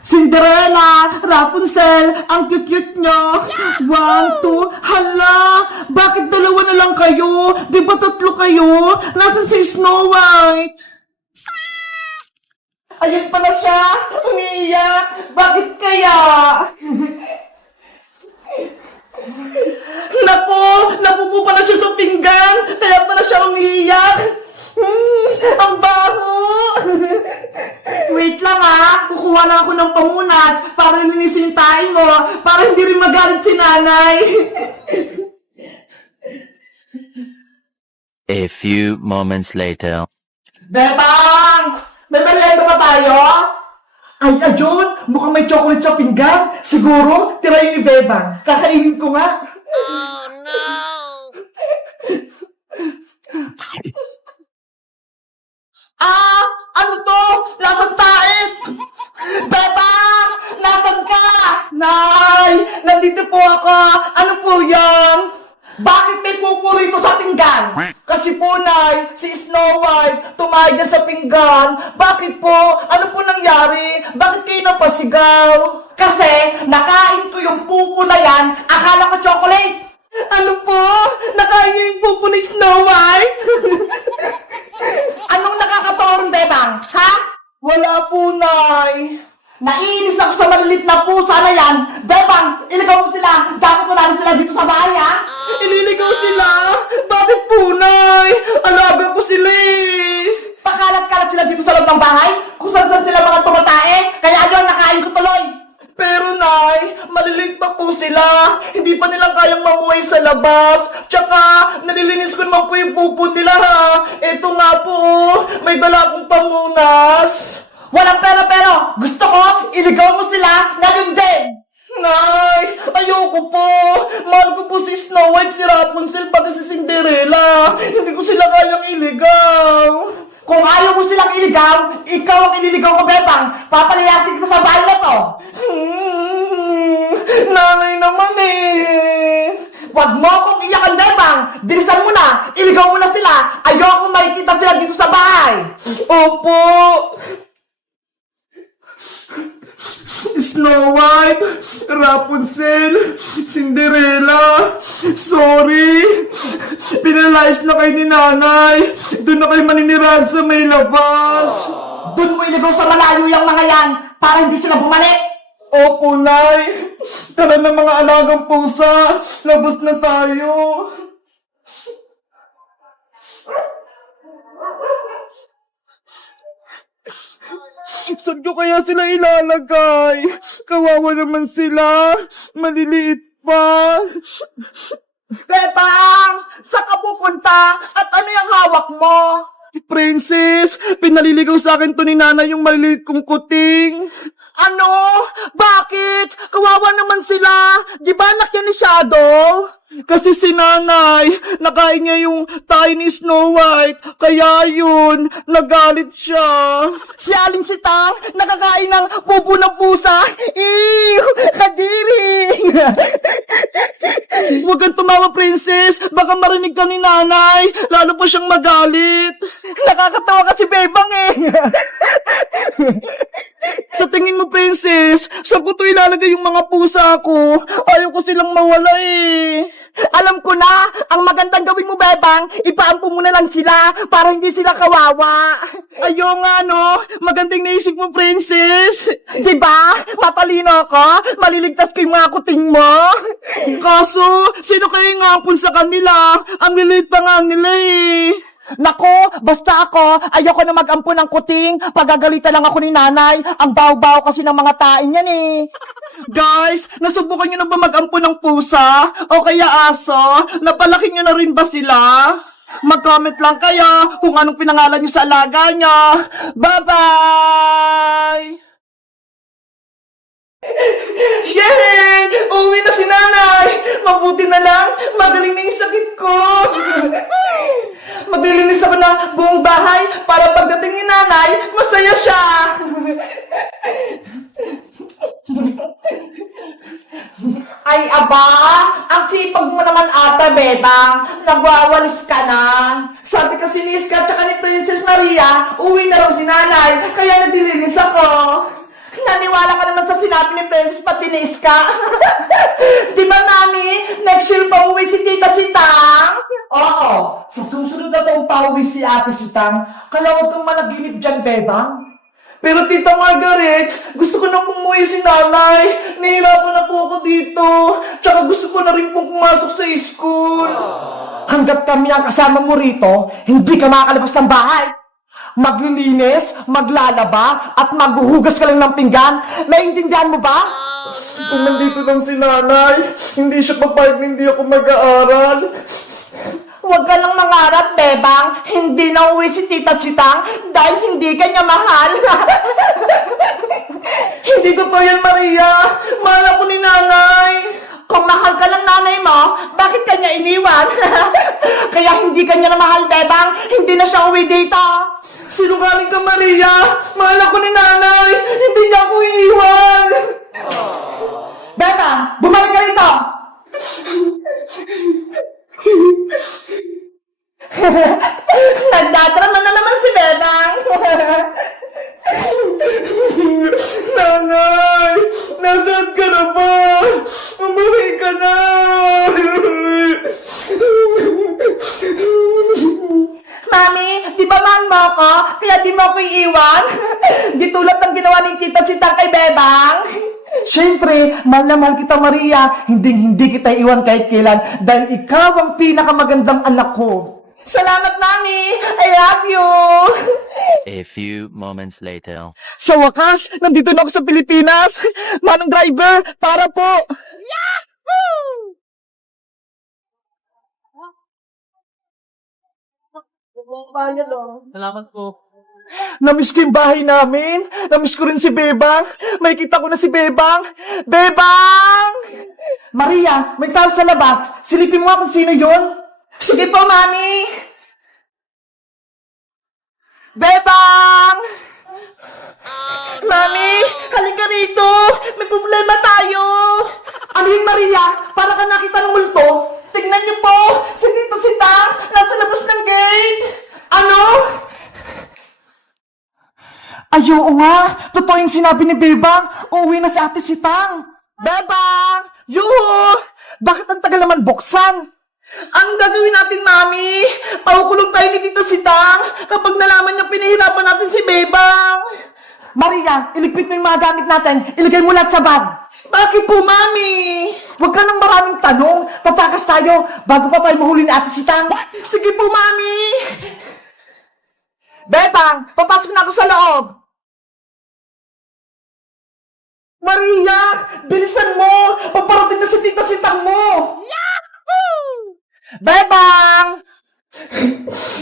Cinderella, Rapunzel, ang cute-cute nyo. 1, 2, hala, bakit dalawa na lang kayo? Di ba tatlo kayo? Nasaan si Snow White? Ayun pala siya, umiiyak. Bakit kaya? Naku, napupo pala siya sa pinggan, kaya pala siya umiiyak. Ang baho! Wait lang ha, kukuha lang ako ng pamunas para linisin tayo mo, para hindi rin magalit si nanay. A few moments later. Bebang! May merienda ba tayo? Ay, ayun! Mukhang may chocolate sa pinggan. Siguro, tira yun ni Bebang. Kakainin ko nga. Oh no! Ah! Ano to? Lasang tait! Bebang! Nasaan ka? Nay! Nandito po ako! Ano po yan? Bakit may pupo rito sa pinggan? Kasi po, Nay, si Snow White tumayag na sa pinggan. Bakit po? Ano po nangyari? Bakit kayo napasigaw? Kasi nakain ko yung pupo na yan. Akala ko chocolate. Ano po? Nakain niyo yung pupo ni Snow White? Anong nakakatorong, Bebang? Ha? Wala po, Nay. Naiinis ako sa malilit na pusa na yan. Bebang, iligaw mo sila. Dapat wala rin sila dito sa bahay, ha? Ililigaw sila? Bakit po, Nay? Alaga ko sila eh. Pakalat-kalat sila dito sa loob ng bahay? Kung saan-saan sila mga tumatae? Kaya yun, nakain ko tuloy. Pero, Nay, maliliit pa po sila. Hindi pa nilang kayang mamuhay sa labas. Tsaka, nalilinis ko naman po yung pupo nila, ha? Eto nga po, may dala akong pamunas. Walang pero. Gusto ko, iligaw mo sila ngayon din. Nay, ayoko po. Mahal ko po si Snow White, si Rapunzel, pati si Cinderella. Hindi ko sila kayang iligaw. Kung ayaw mo silang iligaw, ikaw ang ililigaw ko, Bebang. Papalayasin kita sa bahay na to. Nanay naman eh. Wag mo akong iyakan, Bebang. Bilisan mo na. Iligaw mo na sila. Ayoko makikita sila dito sa bahay. Opo. Snow White, Rapunzel, Cinderella, sorry. Pinalayas na kayo ni nanay. Doon na kayo maninirahan sa may labas. Doon mo iligaw sa malayo yung mga yan para hindi sila bumalik. Opo, Nay. Tara na mga alagang pusa. Labas na tayo. Saan ko kaya sila ilalagay? Kawawa naman sila. Maliliit pa. Bebang! Saan ka pupunta? At ano yung hawak mo? Princess, pinaliligaw sa akin to ni nanay yung maliliit kong kuting. Ano? Bakit? Kawawa naman sila. Di ba anak yan ni Shadow? Kasi si nanay, nakain niya yung tayo ni Snow White, kaya yun, nagalit siya. Si Aling Sitang, nakakain ng pupo ng pusa. Ew! Kadiri! Huwag kang tumawa, Princess. Baka marinig ka ni nanay. Lalo pa siyang magalit. Nakakatawa kasi Bebang eh. Sa tingin mo, Princess, saan ko to ilalagay yung mga pusa ko? Ayaw ko silang mawala eh. Alam ko na, ang magandang gawin mo, Bebang, ipaampo mo na lang sila para hindi sila kawawa. Ayaw nga, no? Magandang naisip mo, Princess. Diba? Matalino ako. Maliligtas ko yung mga kuting mo. Kaso, sino kayo yung ampun sa kanila? Ang lilit pa nga nila eh. Nako, basta ako, ayoko na mag-ampun ng kuting. Pagagalitan lang ako ni nanay. Ang baw-baw kasi ng mga tain yan eh. Guys, nasubukan nyo na ba mag-ampun ng pusa? O kaya aso? Napalaki nyo na rin ba sila? Mag-comment lang kayo kung anong pinangalan nyo sa alaga nyo. Bye-bye! Yay! Uwi na si nanay! Mabuti na lang, magaling na yung sakit ko! Maglilinis ako ng buong bahay para pagdating ni nanay, masaya siya! Ay, aba! Ang sipag mo naman ata, Bebang. Nagwawalis ka na. Sabi kasi ni Iska at ni Princess Maria, uwi na raw si nanay, kaya nagdilinis ako. Naniwala ka naman sa sinabi ni Princess pati ni Iska. Di ba, Mami? Next year pa uwi si Tita Sitang? Oo. Sa susunod na taong pauwi si Ate Sitang. Kaya huwag kang managinip dyan, Bebang. Pero Tita Margaret, gusto ko na pumuwi si Nanay. Nahihirapan na po ako dito. Tsaka gusto ko na rin pong pumasok sa school. Hanggat kami ang kasama mo rito, hindi ka makakalabas ng bahay. Maglilinis, maglalaba, at maghuhugas ka lang ng pinggan. Naiintindihan mo ba? Kung nandito lang si Nanay, hindi siya papayag na hindi ako mag-aaral. Huwag ka lang mangarap, Bebang. Hindi na uwi si Tita Sitang dahil hindi ka niya mahal. Hindi totoo yan, Maria. Mahal ako ni Nanay. Kung mahal ka ng nanay mo, bakit ka niya iniwan? Kaya hindi ka niya na mahal, Bebang. Hindi na siya uwi dito. Sinungaling ka, Maria. Mahal ako ni Nanay. Hindi niya ako iiwan. Bebang, bumalik ka rito. Nagdadrama na naman si Bebang. Nanay, nasaan ka na ba? Umuwi ka na. Mami, di ba mahal mo ako? Kaya di mo ako iiwan? Di tulad ng ginawa ni Tita Sitang kay Bebang? Siyempre, mahal na mahal kita, Maria. Hindi kita iwan kahit kailan dahil ikaw ang pinakamagandang anak ko. Salamat, Mami! I love you! A few moments later. Sa wakas, nandito na ako sa Pilipinas! Manong driver, para po! Yahoo! Salamat po. Namiss ko yung bahay namin. Namiss ko rin si Bebang. May kita ko na si Bebang. Bebang! Maria, may tao sa labas. Silipin mo nga kung sino yun. Sige po, Mami. Bebang! Mami, halika rito. May problema tayo. Ano yun, Maria? Para ka nakita ng multo. Tingnan niyo po. Si Tita Sitang nasa labas ng gate. Ano? Ay, oo nga. Totoo yung sinabi ni Bebang. Uuwi na si Ate Sitang. Bebang! Yuhu! Bakit ang tagal naman buksan? Ang gagawin natin, Mami? Pakukulong tayo ni Tita Sitang kapag nalaman niya pinahirapan natin si Bebang. Maria, iligpit mo yung mga gamit natin. Ilagay mo lahat sa bag. Bakit po, Mami? Huwag ka ng maraming tanong. Tatakas tayo bago pa tayo mahuli ni Ate Sitang. Sige po, Mami. Bebang, papasok na ako sa loob. Maria, bilisan mo! Paparating na si Tita Sitang mo! Yahoo! Bebang!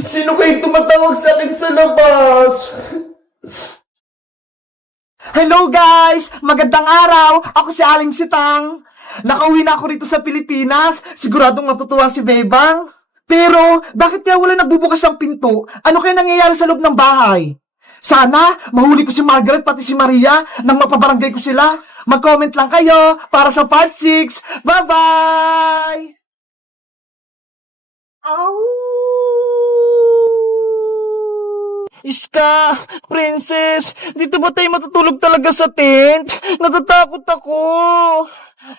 Sino kayo tumatawag sa akin sa labas? Hello guys! Magandang araw! Ako si Aling Sitang. Nakauwi na ako rito sa Pilipinas. Siguradong matutuwa si Bebang. Pero, bakit kaya wala nagbubukas ang pinto? Ano kaya nangyayari sa loob ng bahay? Sana, mahuli ko si Margaret pati si Maria nang mapabarangay ko sila. Mag-comment lang kayo para sa part 6. Bye-bye! Iska, Princess, dito ba tayo matutulog talaga sa tent? Natatakot ako.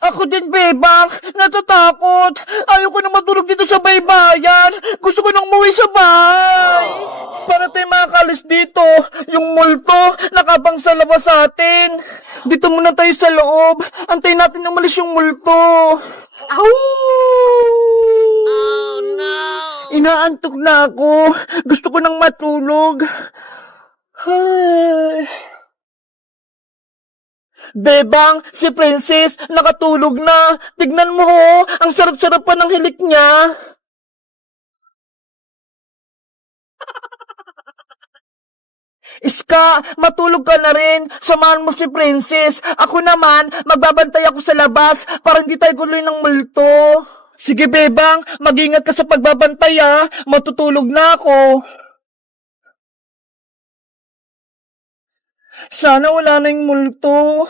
Ako din, Bebang. Natatakot. Ayoko na matulog dito sa baybayan. Gusto ko nang umuwi sa bahay. Para tayo makakalis dito. Yung multo, nakabang sa labas sa atin. Dito muna tayo sa loob. Antayin natin na umalis yung multo. Ow! Oh, no! Inaantok na ako. Gusto ko nang matulog. Ay. Bebang, si Princess, nakatulog na. Tignan mo ho, ang sarap-sarap pa ng hilik niya. Iska, matulog ka na rin. Samahan mo si Princess. Ako naman, magbabantay ako sa labas para hindi tayo guloy ng multo. Sige, Bebang, mag-ingat ka sa pagbabantay ha. Matutulog na ako. Sana wala na yung multo.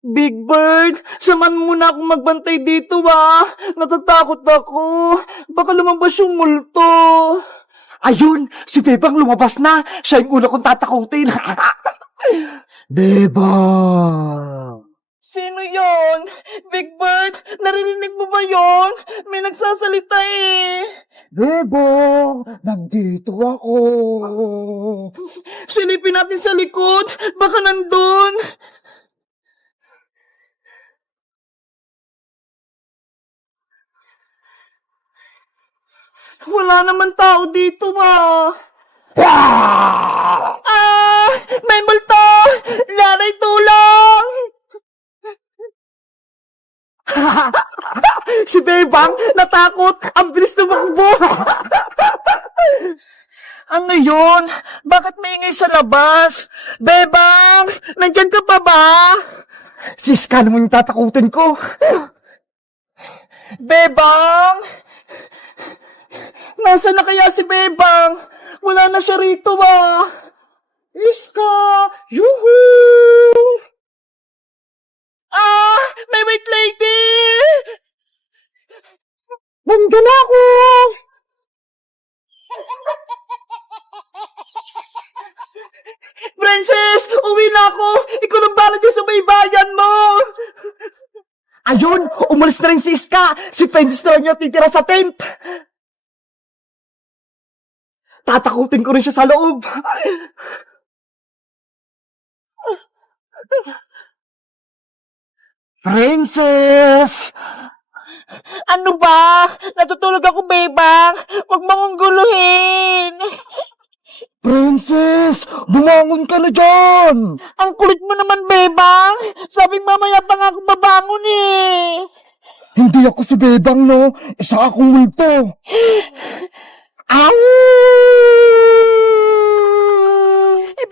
Big Bird, samahan mo muna akong magbantay dito Natatakot ako. Baka lumabas yung multo. Ayun, si Bebang lumabas na. Siya yung una kong tatakutin. Bebang! Sino yon? Big Bird, narinig mo ba yon? May nagsasalita Bebang, nandito ako. Silipin natin sa likod. Baka nandun. Wala naman tao dito may multo! Nanay, tulong! Si Bebang, natakot! Ang bilis tumakbo! Ano yun? Bakit maingay sa labas? Bebang! Nandyan ka pa ba? Siska naman yung tatakutin ko. Bebang! Nasaan na kaya si Bebang? Wala na siya rito Iska! Yuhu! May white lady! Nandun ako! Princess! Uwi na ako! Ikaw nang bahala dyan sa baybayan mo! Ayun! Umalis na rin si Iska! Si Princess na niya titira sa tent! Tatakutin ko rin siya sa loob! Princess! Ano ba? Natutulog ako, Bebang! Huwag mo akong guluhin! Princess! Bumangon ka na dyan! Ang kulit mo naman, Bebang! Sabi mamaya pa nga ako babangon Hindi ako si Bebang, no? Isa akong multo! Ow!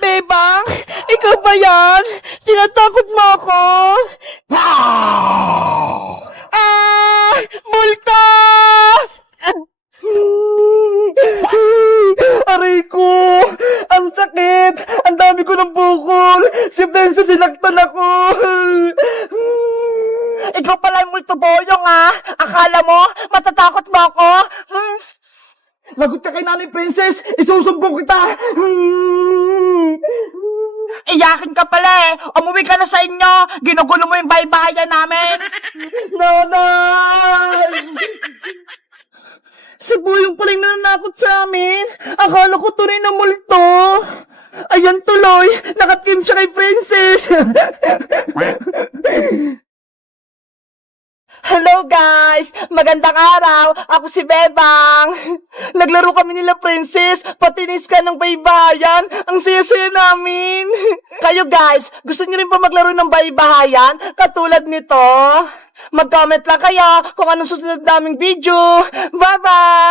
Bebang! Ikaw ba yan? Tinatakot mo ako? Multo! Aray ko! Ang sakit! Ang dami ko ng bukol! Si Benza sinaktan ako! Ikaw pala yung multo boyong Akala mo? Matatakot mo ako? Lagot ka kay Nanay Princess! Isusumbong kita! Iyakin ka pala Umuwi ka na sa inyo! Ginugulo mo yung baybayan namin! Nanay! Si Boyong pala yung nananakot sa amin! Akala ko tunay na multo! Ayan tuloy! Nakatim siya kay Princess! Hello guys! Magandang araw! Ako si Bebang! Naglaro kami nila Princess, patinis ka ng baybayan. Ang saya-saya namin! Kayo guys, gusto niyo rin ba maglaro ng baybayan? Katulad nito? Mag-comment lang kayo kung anong susunod naming video. Bye-bye!